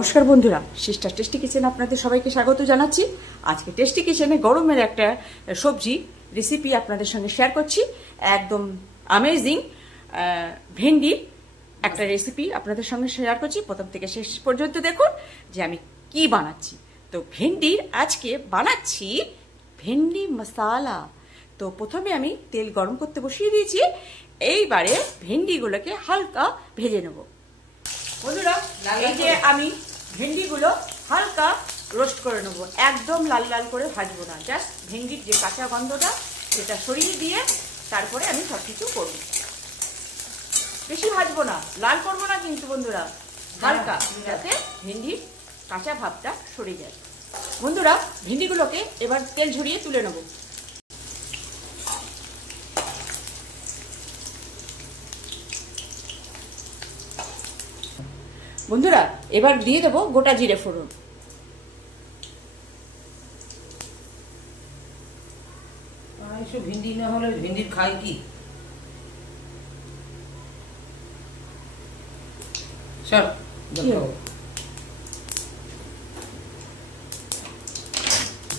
নমস্কার বন্ধুরা, sister tasty kitchen আপনাদের সবাইকে স্বাগত জানাচ্ছি। আজকে টেস্টি কিচেনে গরমের একটা সবজি রেসিপি আপনাদের সঙ্গে শেয়ার করছি। একদম অ্যামেজিং ভেন্ডির একটা রেসিপি আপনাদের সঙ্গে শেয়ার করছি। প্রথম থেকে শেষ পর্যন্ত দেখুন যে আমি কি বানাচ্ছি। তো ভেন্ডির আজকে বানাচ্ছি ভেন্ডি মশালা। তো প্রথমে আমি তেল গরম করতে বসিয়ে দিয়েছি। এইবারে ভেন্ডিগুলোকে হালকা ভেজে নেব। বন্ধুরা, এই যে আমি ভেন্ডিগুলো হালকা রোস্ট করে নেবো, একদম লাল লাল করে ভাজবো না, জাস্ট ভেন্ডির যে কাঁচা গন্ধটা সেটা সরিয়ে দিয়ে তারপরে আমি সব কিছু করবো। বেশি ভাজবো না, লাল করবো না কিন্তু বন্ধুরা, হালকা, যাতে ভেন্ডির কাঁচা ভাবটা সরে যায়। বন্ধুরা, ভেন্ডিগুলোকে এবার তেল ঝরিয়ে তুলে নেবো। বন্ধুরা, এবার দিয়ে দেবো গোটা জিরে ফোড়ন। ভিন্ডি না হলে ভিন্ডির খাই কি?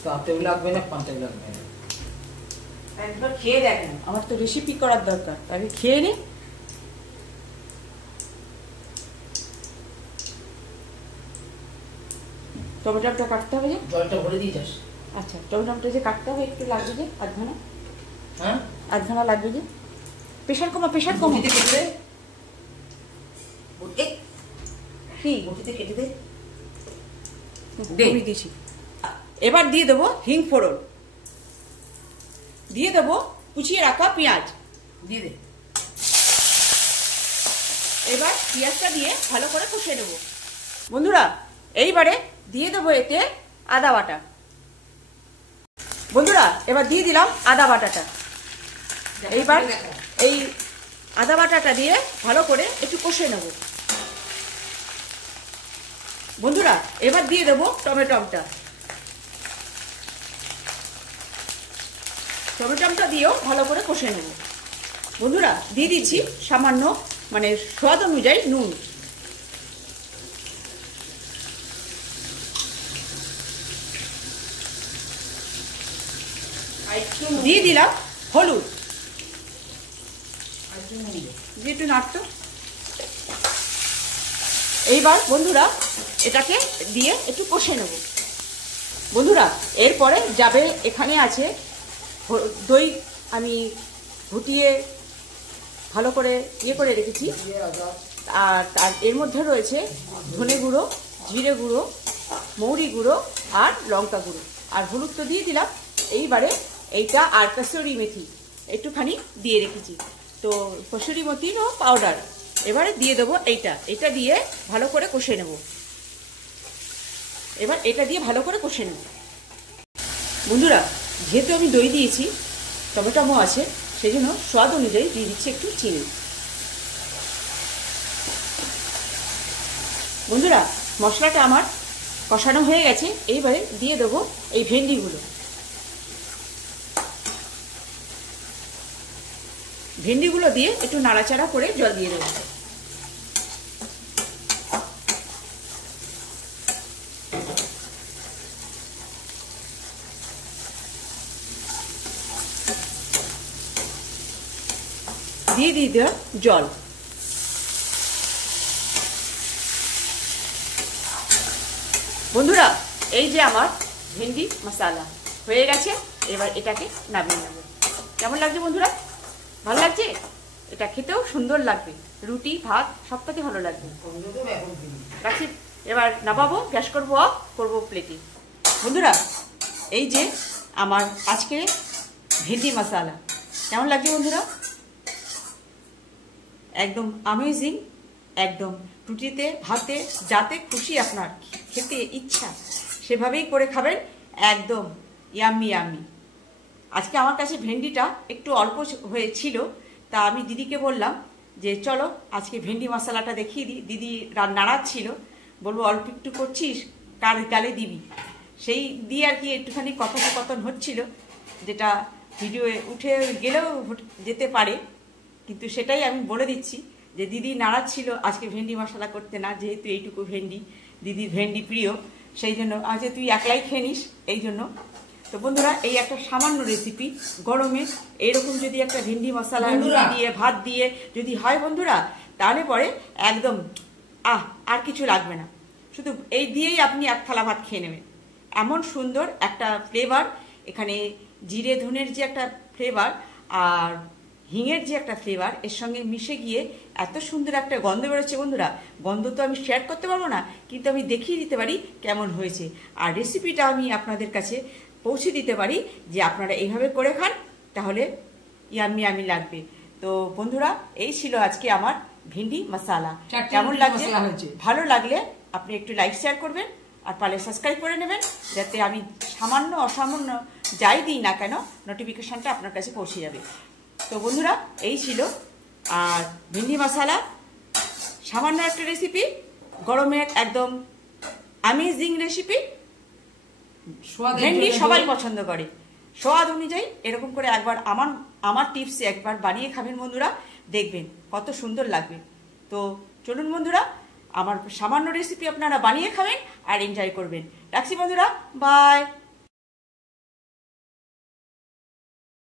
তাতেও লাগবে না, পাঁচটাও লাগবে না। একবার খেয়ে দেখেন, আমার তো রেসিপি করার দরকার, তাকে খেয়ে নি। টমেটোটা কাটতে হবে, যে জলটা ভরে দিয়ে যাস। আচ্ছা, টমেটোটা যে কাটতে হবে একটু লাগবে, যে আধখানা, হ্যাঁ আধখানা লাগবে। যে প্রেশার কমা, প্রেশার কমা, কেটে দে, কি বটিতে কেটে দে, দিয়ে দিয়েছি। এবার দিয়ে দেবো হিং ফোড়ন, দিয়ে দেবো কুচিয়ে রাখা পেঁয়াজ, দিয়ে দে। এবার পেঁয়াজটা দিয়ে ভালো করে কষিয়ে নেব। বন্ধুরা, এইবারে দিয়ে দেবো এতে আদা বাটা। বন্ধুরা, এবার দিয়ে দিলাম আদা বাটাটা। এইবার এই আদা বাটাটা দিয়ে ভালো করে একটু কষিয়ে নেব। বন্ধুরা, এবার দিয়ে দেবো টমেটোটা। টমেটোটা দিয়েও ভালো করে কষিয়ে নেব। বন্ধুরা, দিয়ে দিচ্ছি সামান্য, মানে স্বাদ অনুযায়ী নুন। দিয়ে দিলাম হলুদ, দিয়ে একটু নাড়তো। এইবার বন্ধুরা এটাকে দিয়ে একটু কষে নেব। বন্ধুরা, এরপরে যাবে, এখানে আছে দই, আমি ঘুটিয়ে ভালো করে ইয়ে করে রেখেছি। আর এর মধ্যে রয়েছে ধনে গুঁড়ো, জিরে গুঁড়ো, মৌরি গুঁড়ো আর লঙ্কা গুঁড়ো, আর হলুদ তো দিয়ে দিলাম। এইবারে এইটা আর কসুরি মেথি একটুখানি দিয়ে রেখেছি, তো কসুরি মেথিরও পাউডার এবারে দিয়ে দেবো। এইটা দিয়ে ভালো করে কষে নেব। এবার এটা দিয়ে ভালো করে কষে নেব। বন্ধুরা, যেহেতু আমি দই দিয়েছি, টমেটো আছে, সেই জন্য স্বাদ অনুযায়ী দিয়ে দিচ্ছি একটু চিনি। বন্ধুরা, মশলাটা আমার কষানো হয়ে গেছে। এইবারে দিয়ে দেবো এই ভেন্ডিগুলো। ভেন্ডিগুলো দিয়ে একটু নাড়াচাড়া করে জল দিয়ে দেবো। দিয়ে দেওয়া জল। বন্ধুরা, এই যে আমার ভেন্ডি মশালা হয়ে গেছে। এবার এটাকে নামিয়ে নেব। কেমন লাগছে বন্ধুরা? ভালো লাগছে? এটা খেতেও সুন্দর লাগবে, রুটি ভাত সবটাতে ভালো লাগবে। রাখছি, এবার নামাবো, গ্যাস করবো অফ, করবো প্লেটে। বন্ধুরা, এই যে আমার আজকে ভেন্ডি মশালা, কেমন লাগছে বন্ধুরা? একদম অ্যামেজিং, একদম রুটিতে ভাতে যাতে খুশি আপনার খেতে ইচ্ছা সেভাবেই করে খাবেন, একদম ইয়াম্মি ইয়াম্মি। আজকে আমার কাছে ভেন্ডিটা একটু অল্প হয়েছিল, তা আমি দিদিকে বললাম যে চলো আজকে ভেন্ডি মশলাটা দেখিয়ে দিই। দিদি নাড়াচ্ছিল, বলবো অল্প একটু করছিস, কার গালে দিবি, সেই দিয়ে আর কি একটুখানি কথোপকথন হচ্ছিল, যেটা ভিডিওয়ে উঠে গেলেও যেতে পারে, কিন্তু সেটাই আমি বলে দিচ্ছি যে দিদি নারাজ ছিল আজকে ভেন্ডি মশলা করতে না, যেহেতু এইটুকু ভেন্ডি দিদির ভেন্ডি প্রিয়, সেই জন্য আজ তুই একলাই খেয়ে নিস এই জন্য। তো বন্ধুরা, এই একটা সামান্য রেসিপি গরমে এইরকম যদি একটা ভেন্ডি মশলা দিয়ে ভাত দিয়ে যদি হয় বন্ধুরা, তাহলে পরে একদম আর কিছু লাগবে না, শুধু এই দিয়েই আপনি এক থালা ভাত খেয়ে নেবেন। এমন সুন্দর একটা ফ্লেভার, এখানে জিরে ধনের যে একটা ফ্লেভার আর হিঙের যে একটা ফ্লেভার এর সঙ্গে মিশে গিয়ে এত সুন্দর একটা গন্ধ বেরোচ্ছে বন্ধুরা। গন্ধ তো আমি শেয়ার করতে পারবো না, কিন্তু আমি দেখিয়ে দিতে পারি কেমন হয়েছে, আর রেসিপিটা আমি আপনাদের কাছে পৌঁছে দিতে পারি যে আপনারা এইভাবে করে খান, তাহলে ইয়াম্মি ইয়াম্মি লাগবে। তো বন্ধুরা, এই ছিল আজকে আমার ভিন্ডি মশালা। কেমন লাগছে? ভালো লাগলে আপনি একটু লাইক শেয়ার করবেন, আর পারলে সাবস্ক্রাইব করে নেবেন, যাতে আমি সামান্য অসামান্য যাই দিই না কেন নোটিফিকেশনটা আপনার কাছে পৌঁছে যাবে। তো বন্ধুরা, এই ছিল আর ভিন্ডি মশালা, সামান্য একটা রেসিপি, গরমের একদম অ্যামেজিং রেসিপি। ভেন্ডি সবাই পছন্দ করে, স্বাদ অনুযায়ী এরকম করে একবার আমার টিপসে একবার বানিয়ে খাবেন বন্ধুরা, দেখবেন কত সুন্দর লাগবে। তো চলুন বন্ধুরা, আমার সামান্য রেসিপি আপনারা বানিয়ে খাবেন আর এনজয় করবেন। রাখছি বন্ধুরা, বাই।